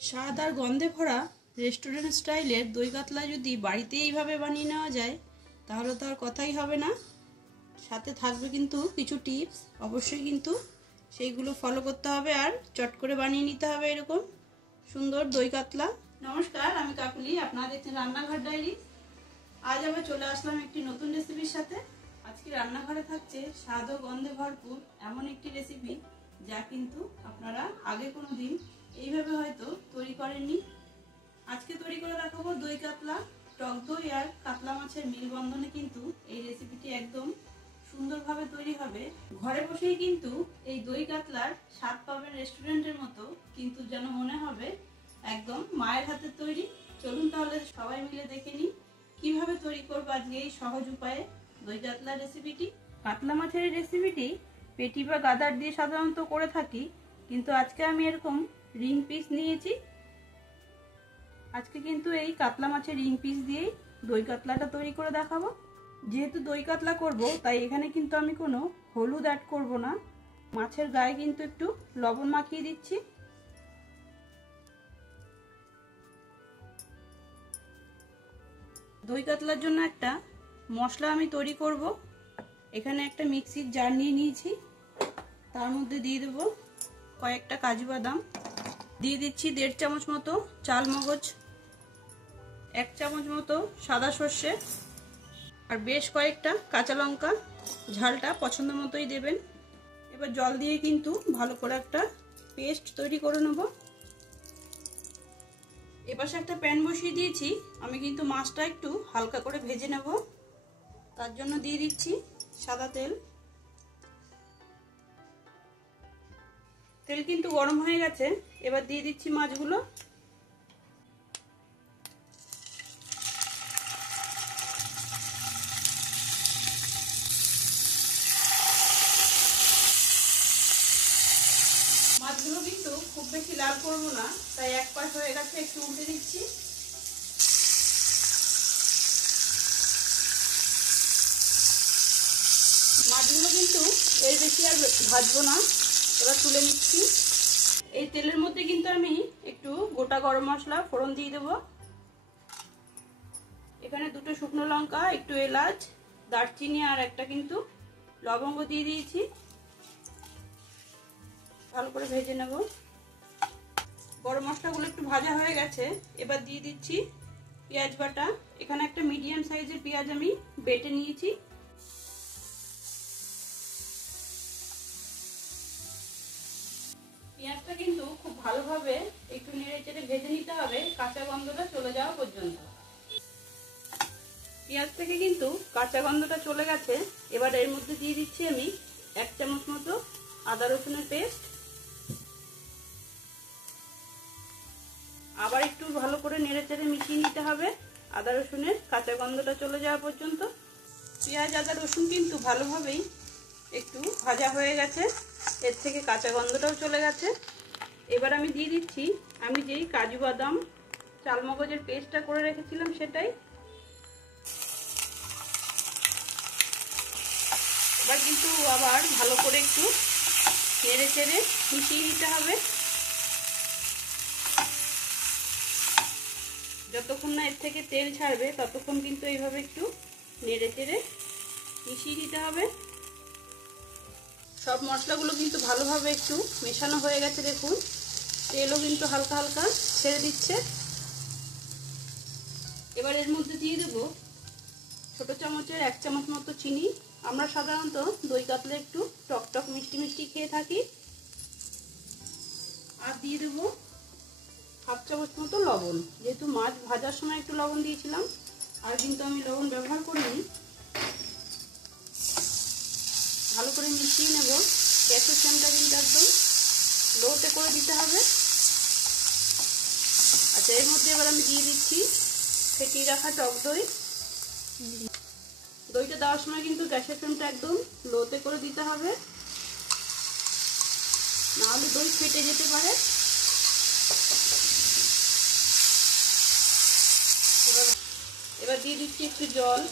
স্বাদ আর গন্ধে ভরা রেস্টুরেন্ট স্টাইলের দই কাতলা যদি বাড়িতে এইভাবে বানিয়ে নেওয়া যায় তাহলে তো আর কথাই হবে না। সাথে থাকবে কিন্তু কিছু টিপস, অবশ্যই কিন্তু সেইগুলো ফলো করতে হবে আর চট করে বানিয়ে নিতে হবে এরকম সুন্দর দই কাতলা। নমস্কার, আমি কাকুলি, আপনারা দেখছেন রান্নাঘর ডায়েরি। আজ আবার চলে আসলাম একটি নতুন রেসিপির সাথে। আজকে রান্নাঘরে থাকছে স্বাদ ও গন্ধে ভরপুর এমন একটি রেসিপি যা কিন্তু আপনারা আগে কোনো দিন এইভাবে হয়তো তৈরি করেননি। আজকে তৈরি করে দেখাবো দই কাতলা। টক দই আর কাতলা মাছের মেলবন্ধনে কিন্তু এই রেসিপিটি একদম সুন্দরভাবে তৈরি হবে। ঘরে বসেই কিন্তু এই দই কাতলার স্বাদ পাবেন রেস্টুরেন্টের মতো, কিন্তু যেন মনে হবে একদম মায়ের হাতের তৈরি। চলুন তাহলে সবাই মিলে দেখে নিই কিভাবে তৈরি করবো আজকে এই সহজ উপায়ে দই কাতলা রেসিপিটি। কাতলা মাছের এই রেসিপিটি পেটি বা গাদার দিয়ে সাধারণত করে থাকি, কিন্তু আজকে আমি এরকম রিং পিস নিয়েছি। আজকে কিন্তু এই কাতলা মাছের রিং পিস দিয়েই দই কাতলাটা তৈরি করে দেখাবো। যেহেতু দই কাতলা করব তাই এখানে কিন্তু আমি কোনো হলুদ অ্যাড করব না। মাছের গায়ে কিন্তু একটু লবণ মাখিয়ে দিচ্ছি। দই কাতলার জন্য একটা মশলা আমি তৈরি করব। এখানে একটা মিক্সির জার নিয়ে নিয়েছি, তার মধ্যে দিয়ে দেব কয়েকটা কাজু বাদাম, দিয়ে দিচ্ছি 1.5 চামচ মতো চাল মগজ, 1 চামচ মতো সাদা সর্ষে আর বেশ কয়েকটা কাঁচা লঙ্কা। ঝালটা পছন্দ মতোই দেবেন। এবার জল দিয়ে কিন্তু ভালো করে একটা পেস্ট তৈরি করে নেব। এপাশে একটা প্যান বসিয়ে দিয়েছি, আমি কিন্তু মাছটা একটু হালকা করে ভেজে নেব। তার জন্য দিয়ে দিচ্ছি সাদা তেল। তেল কিন্তু গরম হয়ে গেছে, এবার দিয়ে দিচ্ছি মাছগুলো। মাছগুলো কিন্তু খুব বেশি লাল করবো না, তাই এক পাশ হয়ে গেছে একটু উল্টে দিচ্ছি। মাছগুলো কিন্তু এর বেশি আর ভাজবো না, এবার তুলে নিচ্ছি। এই তেলের মধ্যে কিন্তু আমি একটু গোটা গরম মশলা ফোড়ন দিয়ে দেবো। এখানে 2টো শুকনো লঙ্কা, একটু এলাচ, দারচিনি আর একটা কিন্তু লবঙ্গ দিয়ে দিয়েছি। ভালো করে ভেজে নেব। গরম মশলাগুলো একটু ভাজা হয়ে গেছে, এবার দিয়ে দিচ্ছি পেঁয়াজ বাটা। এখানে একটা মিডিয়াম সাইজের পেঁয়াজ আমি বেটে নিয়েছি। পেঁয়াজটা কিন্তু খুব ভালোভাবে একটু নেড়ে চেড়ে ভেজে নিতে হবে, কাঁচা গন্ধটা চলে যাওয়া পর্যন্ত। পেঁয়াজ থেকে কিন্তু কাঁচা গন্ধটা চলে গেছে, এবার এর মধ্যে দিয়ে দিচ্ছি আমি 1 চামচ মতো আদা রসুনের পেস্ট। আবার একটু ভালো করে নেড়ে চেড়ে মিশিয়ে নিতে হবে আদা রসুনের কাঁচা গন্ধটা চলে যাওয়া পর্যন্ত। পেঁয়াজ আদা রসুন কিন্তু ভালোভাবেই একটু ভাজা হয়ে গেছে, এর থেকে কাঁচা গন্ধটাও চলে গেছে। এবার আমি দিয়ে দিচ্ছি আমি যেই কাজু বাদাম চালমগজের পেস্টটা করে রেখেছিলাম সেটাই। এবার কিন্তু আবার ভালো করে একটু নেড়ে চেড়ে মিশিয়ে নিতে হবে, যতক্ষণ না এর থেকে তেল ছাড়বে ততক্ষণ কিন্তু এইভাবে একটু নেড়ে চেড়ে মিশিয়ে দিতে হবে। সব মশলাগুলো কিন্তু ভালোভাবে একটু মেশানো হয়ে গেছে, দেখুন তেলও কিন্তু হালকা হালকা ছেড়ে দিচ্ছে। এবার এর মধ্যে দিয়ে দেব ছোট চামচের 1 চামচ মতো চিনি। আমরা সাধারণত দই কাতলা একটু টক টক মিষ্টি মিষ্টি খেয়ে থাকি। আর দিয়ে দেব 1/2 চামচ মতো লবণ। যেহেতু মাছ ভাজার সময় একটু লবণ দিয়েছিলাম, আর কিন্তু আমি লবণ ব্যবহার করিনি। ভালো করে মিশিয়ে নেব। গ্যাসের ফ্লেমটা কিন্তু একদম লোতে করে দিতে হবে। আচ্ছা, এর মধ্যে এবার আমি দিয়ে দিচ্ছি ফেটিয়ে রাখা টক দই। দইটা দেওয়ার সময় কিন্তু গ্যাসের ফ্লেমটা একদম লোতে করে দিতে হবে, নাহলে দই ফেটে যেতে পারে। এবার দিয়ে দিচ্ছি একটু জল।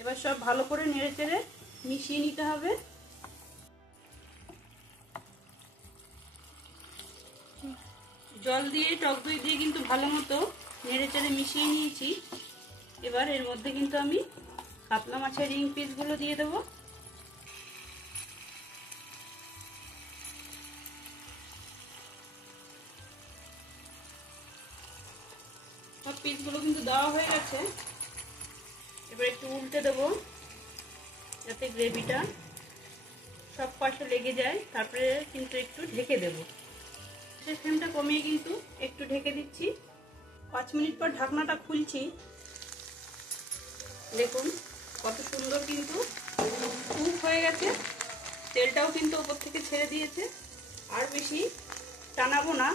এবার সব ভালো করে নেড়ে চেড়ে মিশিয়ে নিতে হবে। জল দিয়ে টক দই দিয়ে কিন্তু ভালো মতো নেড়ে চেড়ে মিশিয়ে নিয়েছি। এবার এর মধ্যে কিন্তু আমি কাতলা মাছের রিং পিসগুলো দিয়ে দেবো। সব পিসগুলো কিন্তু দেওয়া হয়ে গেছে। এবার একটু উল্টে দেবো যাতে গ্রেভিটা সব পাশে লেগে যায়। তারপরে কিন্তু একটু ঢেকে দেবো। ফ্লেমটা কমিয়ে কিন্তু একটু ঢেকে দিচ্ছি। 5 মিনিট পর ঢাকনাটা খুলছি। দেখুন কত সুন্দর কিন্তু কুক হয়ে গেছে। তেলটাও কিন্তু উপর থেকে ছেড়ে দিয়েছে। আর বেশি টানাবো না,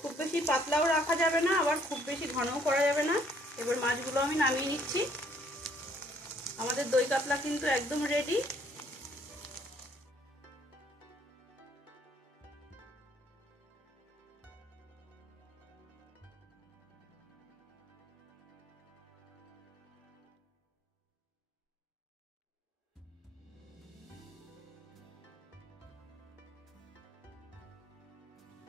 খুব বেশি পাতলাও রাখা যাবে না, আবার খুব বেশি ঘনও করা যাবে না। এবার মাছগুলো আমি নামিয়ে নিচ্ছি। আমাদের দই কাতলা কিন্তু একদম রেডি।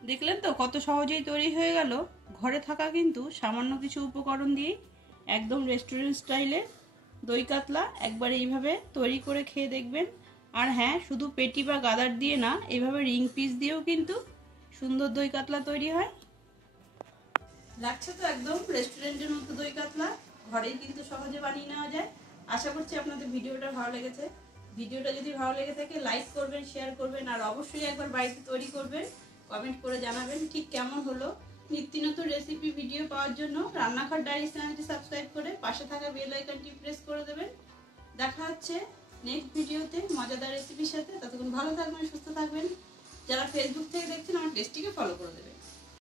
দেখলেন তো কত সহজেই তৈরি হয়ে গেল। ঘরে থাকা কিন্তু সামান্য কিছু উপকরণ দিয়ে একদম রেস্টুরেন্ট স্টাইলে দই কাতলা একবার এইভাবে তৈরি করে খেয়ে দেখবেন। আর হ্যাঁ, শুধু পেটি বা গাদার দিয়ে না, এইভাবে রিং পিস দিয়েও কিন্তু সুন্দর দই কাতলা তৈরি হয়। লাগছে তো একদম রেস্টুরেন্টের মতো দই কাতলা। ঘরেই কিন্তু সহজে বানিয়ে নেওয়া যায়। আশা করছি আপনাদের ভিডিওটা ভালো লেগেছে। ভিডিওটা যদি ভালো লেগে থাকে লাইক করবেন, শেয়ার করবেন, আর অবশ্যই একবার বাড়িতে তৈরি করবেন। কমেন্ট করে জানাবেন ঠিক কেমন হলো। নিত্য নতুন রেসিপি ভিডিও পাওয়ার জন্য রান্নাঘর ডায়েরি চ্যানেলটি সাবস্ক্রাইব করে পাশে থাকা বেল আইকনটি প্রেস করে দেবেন। দেখা হচ্ছে নেক্সট ভিডিওতে মজাদার রেসিপির সাথে। ততক্ষণ ভালো থাকবেন, সুস্থ থাকবেন। যারা ফেসবুক থেকে দেখছেন আমার পেজটিকে ফলো করে দেবেন।